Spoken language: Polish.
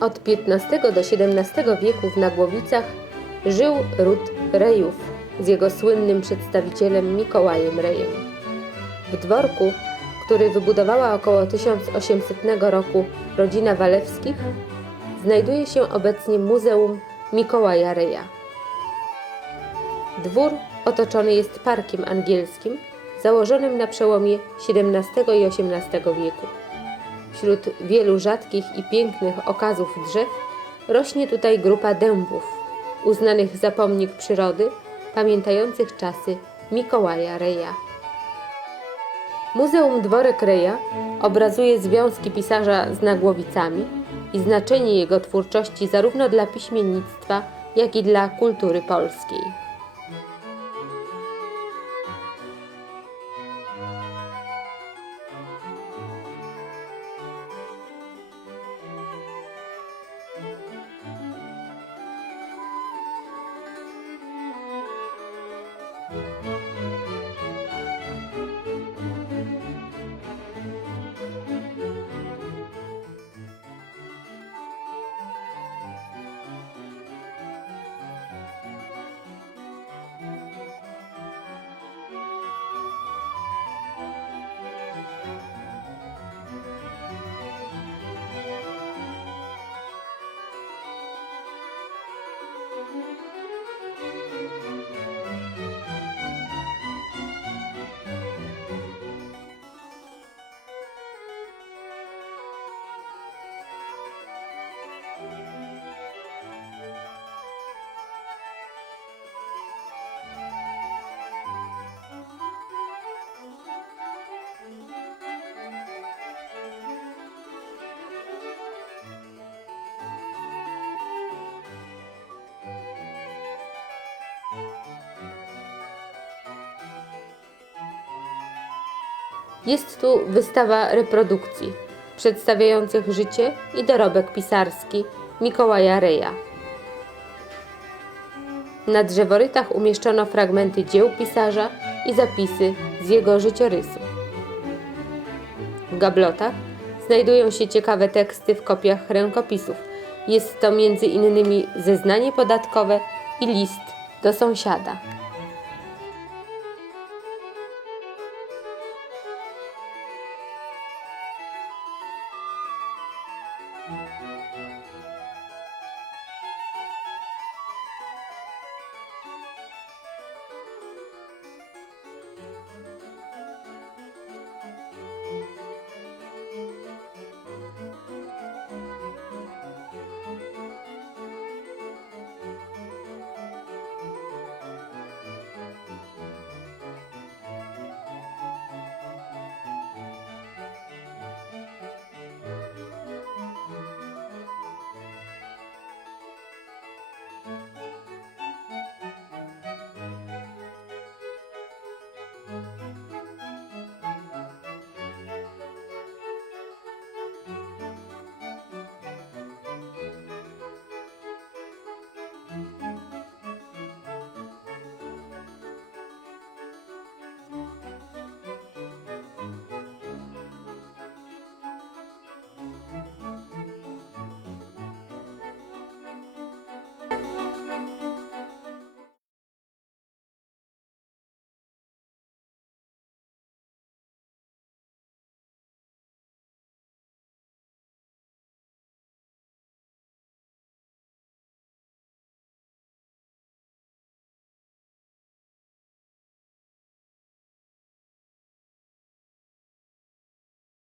Od XV do XVII wieku w Nagłowicach żył ród Rejów z jego słynnym przedstawicielem Mikołajem Rejem. W dworku, który wybudowała około 1800 roku rodzina Walewskich, znajduje się obecnie Muzeum Mikołaja Reja. Dwór otoczony jest parkiem angielskim, założonym na przełomie XVII i XVIII wieku. Wśród wielu rzadkich i pięknych okazów drzew rośnie tutaj grupa dębów, uznanych za pomnik przyrody, pamiętających czasy Mikołaja Reja. Muzeum Dworek Reja obrazuje związki pisarza z Nagłowicami i znaczenie jego twórczości zarówno dla piśmiennictwa, jak i dla kultury polskiej. Música Jest tu wystawa reprodukcji przedstawiających życie i dorobek pisarski Mikołaja Reja. Na drzeworytach umieszczono fragmenty dzieł pisarza i zapisy z jego życiorysu. W gablotach znajdują się ciekawe teksty w kopiach rękopisów. Jest to innymi zeznanie podatkowe i list do sąsiada. Música